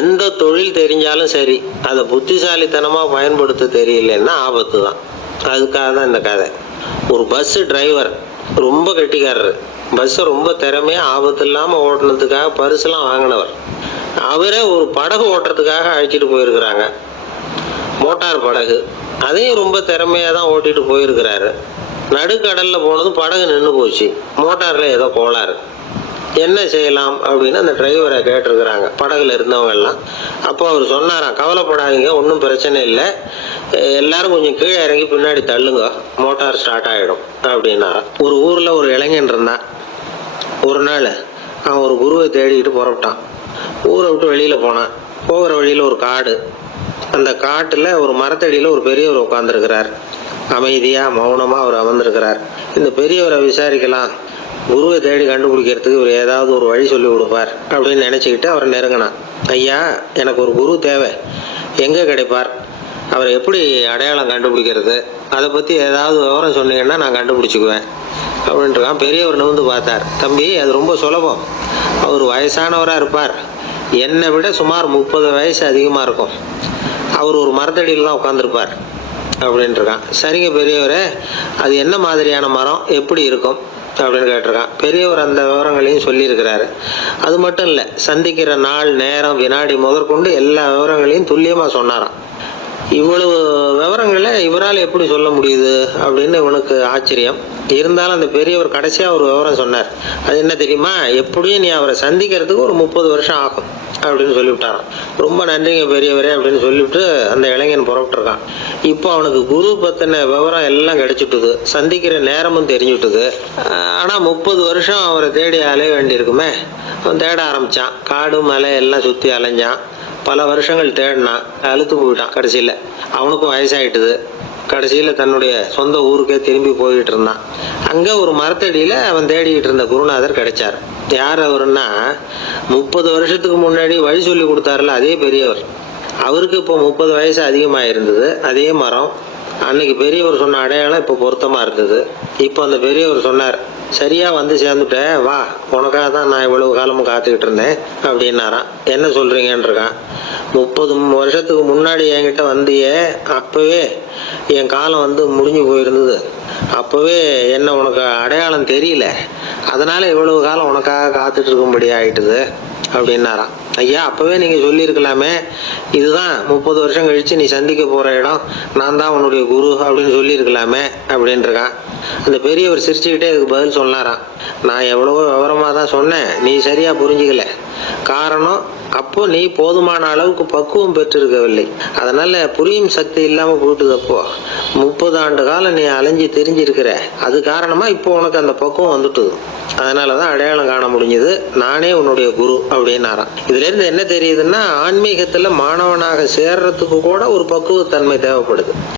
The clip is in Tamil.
எந்த தொழில் தெரிஞ்சாலும் சரி, அதை புத்திசாலித்தனமா பயன்படுத்த தெரியலன்னா ஆபத்து தான். அதுக்காக தான் இந்த கதை. ஒரு பஸ் டிரைவர் ரொம்ப கெட்டிக்காரரு. பஸ்ஸை ரொம்ப திறமையா ஆபத்து இல்லாம ஓட்டுனதுக்காக பரிசுலாம் வாங்கினவர். அவரே ஒரு படகு ஓட்டுறதுக்காக அழைச்சிட்டு போயிருக்கிறாங்க, மோட்டார் படகு. அதையும் ரொம்ப திறமையா தான் ஓட்டிட்டு போயிருக்கிறாரு. நடுக்கடல்ல போனதும் படகு நின்று போச்சு. மோட்டார்ல ஏதோ கோளாறு. என்ன செய்யலாம் அப்படின்னு அந்த டிரைவரை கேட்டிருக்கிறாங்க, படகுல இருந்தவங்க எல்லாம். அப்போ அவர் சொன்னாராம், கவலைப்படாதீங்க, ஒன்றும் பிரச்சனை இல்லை, எல்லாரும் கொஞ்சம் கீழே இறங்கி பின்னாடி தள்ளுங்க, மோட்டார் ஸ்டார்ட் ஆகிடும் அப்படின்னாராம். ஒரு ஊரில் ஒரு இளைஞன் இருந்தான். ஒரு நாள் அவன் ஒரு குருவை தேடிக்கிட்டு புறப்பட்டான். ஊரை விட்டு வெளியில் போனான். போகிற வழியில் ஒரு காடு. அந்த காட்டில் ஒரு மரத்தடியில் ஒரு பெரியவர் உட்காந்துருக்கிறார். அமைதியாக மௌனமாக அவர் அமர்ந்திருக்கிறார். இந்த பெரியவரை விசாரிக்கலாம், குருவை தேடி கண்டுபிடிக்கிறதுக்கு இவர் ஏதாவது ஒரு வழி சொல்லி கொடுப்பார் அப்படின்னு நினச்சிக்கிட்டு அவரை நெருங்கினான். ஐயா, எனக்கு ஒரு குரு தேவை, எங்கே கிடைப்பார், அவரை எப்படி அடையாளம் கண்டுபிடிக்கிறது, அதை பற்றி ஏதாவது விவரம் சொன்னீங்கன்னா நான் கண்டுபிடிச்சிக்குவேன் அப்படின்ட்டுருக்கான். பெரியவர் நிமிர்ந்து பார்த்தார். தம்பி, அது ரொம்ப சுலபம். அவர் வயசானவராக இருப்பார், என்னை விட சுமார் 30 வயசு அதிகமாக இருக்கும். அவர் ஒரு மரத்தடியில் தான் உட்காந்துருப்பார் அப்படின்ட்டுருக்கான். சரிங்க பெரியவரே, அது என்ன மாதிரியான மரம், எப்படி இருக்கும் அப்படின்னு கேட்டிருக்கான். பெரியவர் அந்த விவரங்களையும் சொல்லியிருக்கிறாரு. அது மட்டும் இல்லை, சந்திக்கிற நாள், நேரம், வினாடி முதற்கொண்டு எல்லா விவரங்களையும் துல்லியமாக சொன்னாராம். இவ்வளவு விவரங்களை இவரால் எப்படி சொல்ல முடியுது அப்படின்னு இவனுக்கு ஆச்சரியம். இருந்தாலும் அந்த பெரியவர் கடைசியாக ஒரு விவரம் சொன்னார். அது என்ன தெரியுமா, எப்படியும் நீ அவரை சந்திக்கிறதுக்கு ஒரு 30 வருஷம் ஆகும் அப்படின்னு சொல்லிவிட்டாராம். ரொம்ப நன்றிங்க பெரியவரே அப்படின்னு சொல்லிவிட்டு அந்த இளைஞன் புறப்பட்டுருக்கான். இப்போ அவனுக்கு குரு பற்றின விவரம் எல்லாம் கிடைச்சிட்டுது, சந்திக்கிற நேரமும் தெரிஞ்சுட்டுது. ஆனால் 30 வருஷம் அவரை தேடி அலைய வேண்டியிருக்குமே. அவன் தேட ஆரம்பித்தான். காடு மலை எல்லாம் சுற்றி அலைஞ்சான். பல வருஷங்கள் தேடினான், அழுத்து போயிட்டான். கடைசியில் அவனுக்கும் வயசாயிட்டுது. கடைசியில் தன்னுடைய சொந்த ஊருக்கே திரும்பி போய்கிட்டு இருந்தான். அங்கே ஒரு மரத்தடியில் அவன் தேடிக்கிட்டு இருந்த குருநாதர் கிடைச்சார். யார் அவருன்னா, 30 வருஷத்துக்கு முன்னாடி வழி சொல்லி கொடுத்தாருல அதே பெரியவர். அவருக்கு இப்போ 30 வயசு அதிகமாக இருந்தது. அதே மரம். அன்னைக்கு பெரியவர் சொன்ன அடையாளம் இப்போ பொருத்தமாக இருந்தது. இப்போ அந்த பெரியவர் சொன்னார், சரியா வந்து சேர்ந்துட்டேன், வா, உனக்காக தான் நான் இவ்வளவு காலமும் காத்துக்கிட்டு இருந்தேன் அப்படின்னாராம். என்ன சொல்றீங்கன்றிருக்கான். 30 வருஷத்துக்கு முன்னாடி என்கிட்ட வந்தியே, அப்பவே என் காலம் வந்து முடிஞ்சு போயிருந்தது. அப்பவே என்ன உனக்கு அடையாளம் தெரியல, அதனால இவ்வளவு காலம் உனக்காக காத்துட்டு இருக்கும்படி ஆயிட்டுது அப்படின்னாராம். ஐயா, அப்பவே நீங்க சொல்லியிருக்கலாமே, இதுதான் 30 வருஷம் கழிச்சு நீ சந்திக்க போற இடம், நான் தான் உன்னுடைய குரு அப்படின்னு சொல்லியிருக்கலாமே அப்படின்ட்டுருக்கான். அந்த பெரியவர் சிரிச்சுக்கிட்டே இதுக்கு பதில் சொன்னாராம். நான் எவ்வளவோ விவரமா தான் சொன்னேன், நீ சரியா புரிஞ்சுக்கல. காரணம், அப்போ நீ போதுமான அளவுக்கு பக்குவம் பெற்றிருக்கவில்லை, அதனால புரியும் சக்தி இல்லாம போயிட்டுது. அப்போ 30 ஆண்டு காலம் நீ அலைஞ்சி தெரிஞ்சிருக்கிற, அது காரணமா இப்போ உனக்கு அந்த பக்குவம் வந்துட்டுது. அதனாலதான் அடையாளம் காண முடிஞ்சது, நானே உன்னுடைய குரு அப்படின்னாராம். இதுல இருந்து என்ன தெரியுதுன்னா, ஆன்மீகத்துல மாணவனாக சேர்றதுக்கு கூட ஒரு பக்குவத்தன்மை தேவைப்படுது.